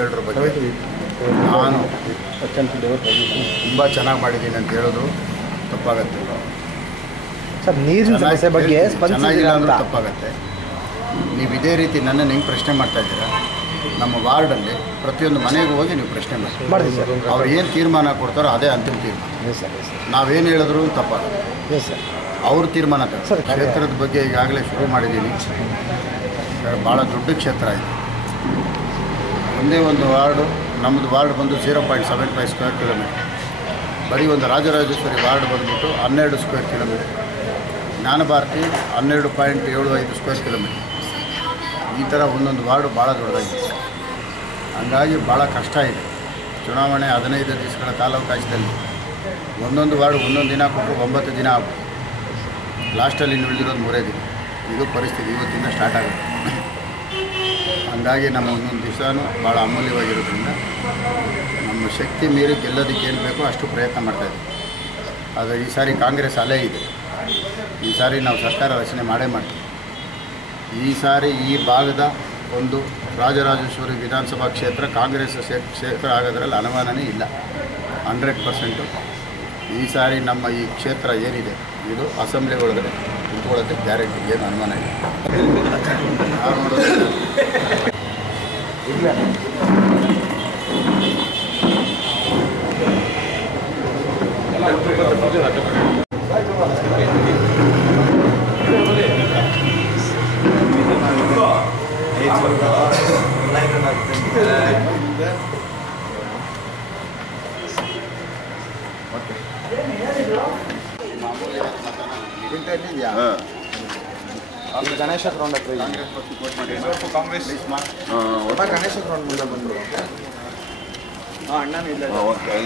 ಬಗ್ಗೆ ನಾನು ತುಂಬ ಚೆನ್ನಾಗಿ ಮಾಡಿದ್ದೀನಿ ಅಂತ ಹೇಳೋದು ತಪ್ಪಾಗತ್ತೆ ಸರ್. ನೀರಿನ ಸಮಸ್ಯೆ ಬಗ್ಗೆ ಚೆನ್ನಾಗಿಲ್ಲ ಅಂದ್ರೆ ತಪ್ಪಾಗತ್ತೆ. ನೀವು ಇದೇ ರೀತಿ ನನ್ನನ್ನು ಹೆಂಗೆ ಪ್ರಶ್ನೆ ಮಾಡ್ತಾ ಇದ್ದೀರಾ? ನಮ್ಮ ವಾರ್ಡಲ್ಲಿ ಪ್ರತಿಯೊಂದು ಮನೆಗೂ ಹೋಗಿ ನೀವು ಪ್ರಶ್ನೆ ಮಾಡಿ ಸರ್. ಅವ್ರು ಏನು ತೀರ್ಮಾನ ಕೊಡ್ತಾರೋ ಅದೇ ಅಂತಿಮ ತೀರ್ಮಾನ. ನಾವೇನು ಹೇಳಿದ್ರು ತಪ್ಪಾಗುತ್ತೆ. ಅವ್ರ ತೀರ್ಮಾನ ಸರ್. ಕ್ಷೇತ್ರದ ಬಗ್ಗೆ ಈಗಾಗಲೇ ಶುರು ಮಾಡಿದ್ದೀನಿ. ಭಾಳ ದೊಡ್ಡ ಕ್ಷೇತ್ರ ಇದೆ. ಒಂದೇ ಒಂದು ವಾರ್ಡು, ನಮ್ಮದು ವಾರ್ಡ್ ಬಂದು 0.75 ಸ್ಕ್ವೇರ್ ಕಿಲೋಮೀಟರ್. ಬರೀ ಒಂದು ರಾಜರಾಜೇಶ್ವರಿ ವಾರ್ಡ್ ಬಂದುಬಿಟ್ಟು 12 square kilometre. Jnanabharathi 12.75 square kilometre. ಈ ಥರ ಒಂದೊಂದು ವಾರ್ಡು ಭಾಳ ದೊಡ್ಡದಾಗಿದೆ. ಹಂಗಾಗಿ ಭಾಳ ಕಷ್ಟ ಇದೆ. ಚುನಾವಣೆ 15 ದಿವಸಗಳ ಕಾಲಾವಕಾಶದಲ್ಲಿ ಒಂದೊಂದು ವಾರ್ಡು ಒಂದೊಂದು ದಿನ ಕೊಟ್ಟು 9 ದಿನ ಆಗ್ಬೋದು. ಲಾಸ್ಟಲ್ಲಿ ಇನ್ನು ಉಳಿದಿರೋದು 3 ದಿನ. ಇದು ಪರಿಸ್ಥಿತಿ ಇವತ್ತಿಂದ ಸ್ಟಾರ್ಟ್ ಆಗುತ್ತೆ. ಹಂಗಾಗಿ ನಮ್ಮ ಒಂದೊಂದು ದಿವಸನೂ ಭಾಳ ಅಮೂಲ್ಯವಾಗಿರೋದ್ರಿಂದ ನಮ್ಮ ಶಕ್ತಿ ಮೀರಿ ಗೆಲ್ಲೋದಕ್ಕೆ ಏನು ಬೇಕೋ ಅಷ್ಟು ಪ್ರಯತ್ನ ಮಾಡ್ತಾಯಿದ್ದೀವಿ. ಆದರೆ ಈ ಸಾರಿ ಕಾಂಗ್ರೆಸ್ ಅಲೆ ಇದೆ. ಈ ಸಾರಿ ನಾವು ಸರ್ಕಾರ ರಚನೆ ಮಾಡೇ ಮಾಡ್ತೀವಿ. ಈ ಸಾರಿ ಈ ಭಾಗದ ಒಂದು ರಾಜರಾಜೇಶ್ವರಿ ವಿಧಾನಸಭಾ ಕ್ಷೇತ್ರ ಕಾಂಗ್ರೆಸ್ ಕ್ಷೇತ್ರ ಆಗೋದ್ರಲ್ಲಿ ಅನುಮಾನನೇ ಇಲ್ಲ. 100%. ಈ ಸಾರಿ ನಮ್ಮ ಈ ಕ್ಷೇತ್ರ ಏನಿದೆ ಇದು ಅಸೆಂಬ್ಲಿ ಒಳಗಡೆ ಕುತ್ಕೊಳ್ಳೋಕ್ಕೆ ಗ್ಯಾರಂಟಿ, ಏನು ಅನುಮಾನ ಇಲ್ಲ. ಗಣೇಶ ಗ್ರೌಂಡ್ ಹತ್ರ ಕಾಂಗ್ರೆಸ್ ಗಣೇಶ ಗ್ರೌಂಡ್ ಮುಂದೆ ಬಂದರು. ಅಣ್ಣನೂ ಇಲ್ಲ.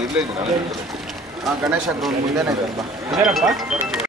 ಇಲ್ಲೇ ಗಣೇಶ ಗ್ರೌಂಡ್ ಮುಂದೆನೇ ಇದೆ.